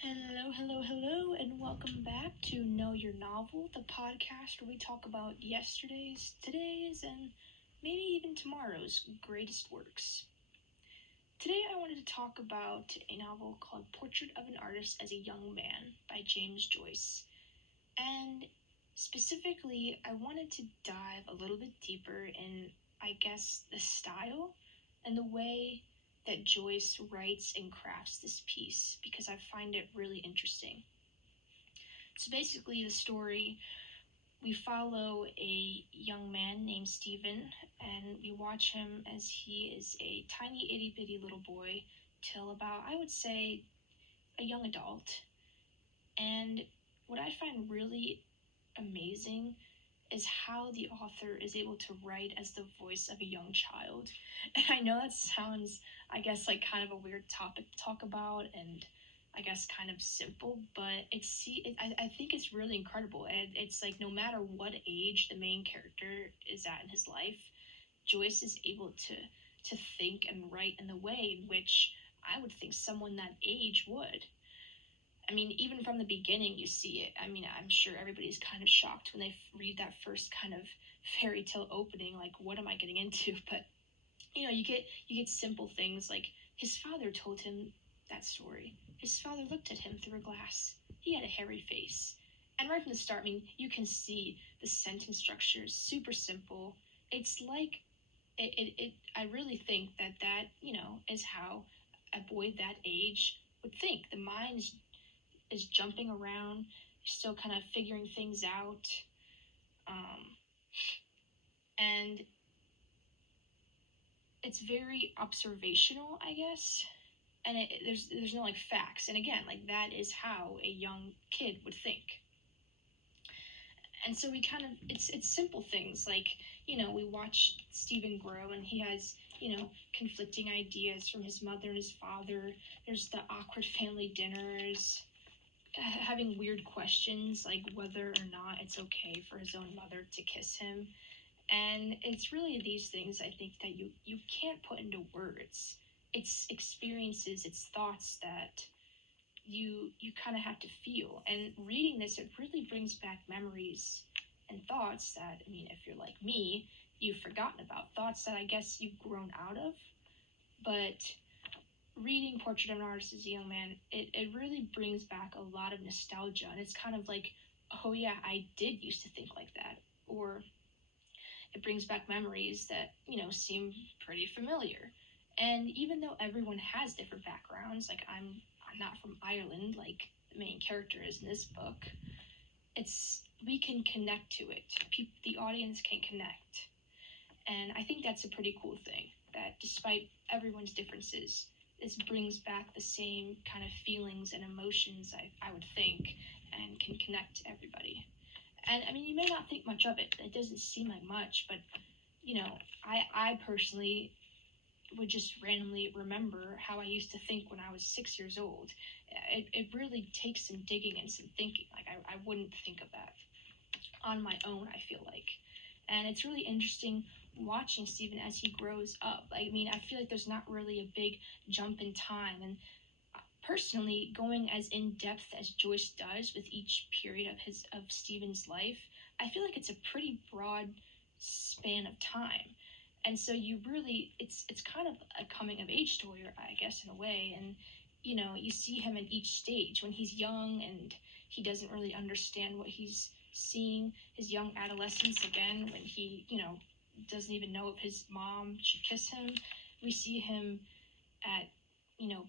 Hello, hello, hello, and welcome back to Know Your Novel, the podcast where we talk about yesterday's, today's, and maybe even tomorrow's greatest works. Today I wanted to talk about a novel called Portrait of an Artist as a Young Man by James Joyce. And specifically, I wanted to dive a little bit deeper in, I guess, the style and the way that Joyce writes and crafts this piece because I find it really interesting. So basically, the story, we follow a young man named Stephen, and we watch him as he is a tiny itty bitty little boy till about, I would say, a young adult. And what I find really amazing is how the author is able to write as the voice of a young child. And I know that sounds, I guess, like kind of a weird topic to talk about, and I guess kind of simple, but I think it's really incredible. And it's like no matter what age the main character is at in his life, Joyce is able to think and write in the way in which I would think someone that age would. I mean, even from the beginning, you see it. I mean, I'm sure everybody's kind of shocked when they read that first kind of fairy tale opening. Like, what am I getting into? But you get simple things like his father told him that story. His father looked at him through a glass. He had a hairy face, and right from the start, I mean, you can see the sentence structure is super simple. It's like I really think that is how a boy that age would think. The mind is jumping around, still kind of figuring things out. Um, and it's very observational, I guess. And there's no like facts. And again, like that is how a young kid would think. And so we kind of it's simple things like we watch Stephen grow and he has conflicting ideas from his mother and his father. There's the awkward family dinners, having weird questions like whether or not it's okay for his own mother to kiss him. And it's really these things I think that you can't put into words. It's experiences, it's thoughts that you kind of have to feel. And reading this, it really brings back memories and thoughts that, I mean, if you're like me, you've forgotten about, thoughts that I guess you've grown out of. But reading Portrait of an Artist as a Young Man, it really brings back a lot of nostalgia. And it's kind of like, oh yeah, I did used to think like that. Or it brings back memories that, seem pretty familiar. And even though everyone has different backgrounds, like I'm not from Ireland like the main character is in this book, we can connect to it. The audience can connect. And I think that's a pretty cool thing, that despite everyone's differences, this brings back the same kind of feelings and emotions, I would think, and can connect to everybody. And I mean, you may not think much of it. It doesn't seem like much, but I personally would just randomly remember how I used to think when I was 6 years old. It really takes some digging and some thinking. Like I wouldn't think of that on my own, I feel like. And it's really interesting watching Stephen as he grows up. I mean, I feel like there's not really a big jump in time. And personally, going as in depth as Joyce does with each period of Stephen's life, I feel like it's a pretty broad span of time. And so you really it's kind of a coming of age story, I guess, in a way. And you see him at each stage when he's young and he doesn't really understand what he's seeing, his young adolescence again when he doesn't even know if his mom should kiss him. We see him at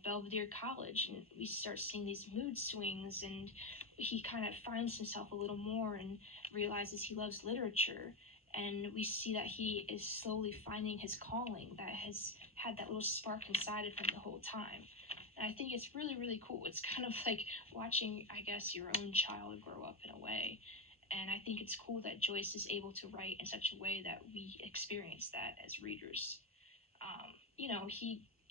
Belvedere College, and we start seeing these mood swings, and he kind of finds himself a little more and realizes he loves literature. And we see that he is slowly finding his calling that has had that little spark inside of him the whole time. And I think it's really, really cool. It's kind of like watching, I guess, your own child grow up in a way. And I think it's cool that Joyce is able to write in such a way that we experience that as readers.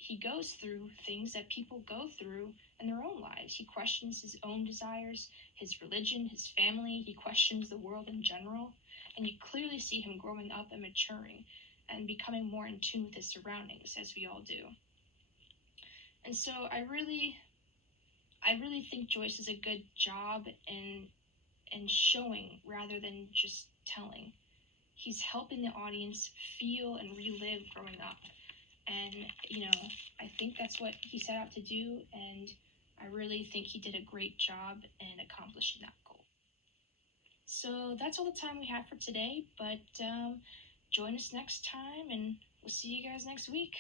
He goes through things that people go through in their own lives. He questions his own desires, his religion, his family. He questions the world in general. And you clearly see him growing up and maturing and becoming more in tune with his surroundings, as we all do. And so I I really think Joyce does a good job in showing rather than just telling. He's helping the audience feel and relive growing up. And, I think that's what he set out to do, and I really think he did a great job in accomplishing that goal. So that's all the time we have for today, but join us next time, and we'll see you guys next week.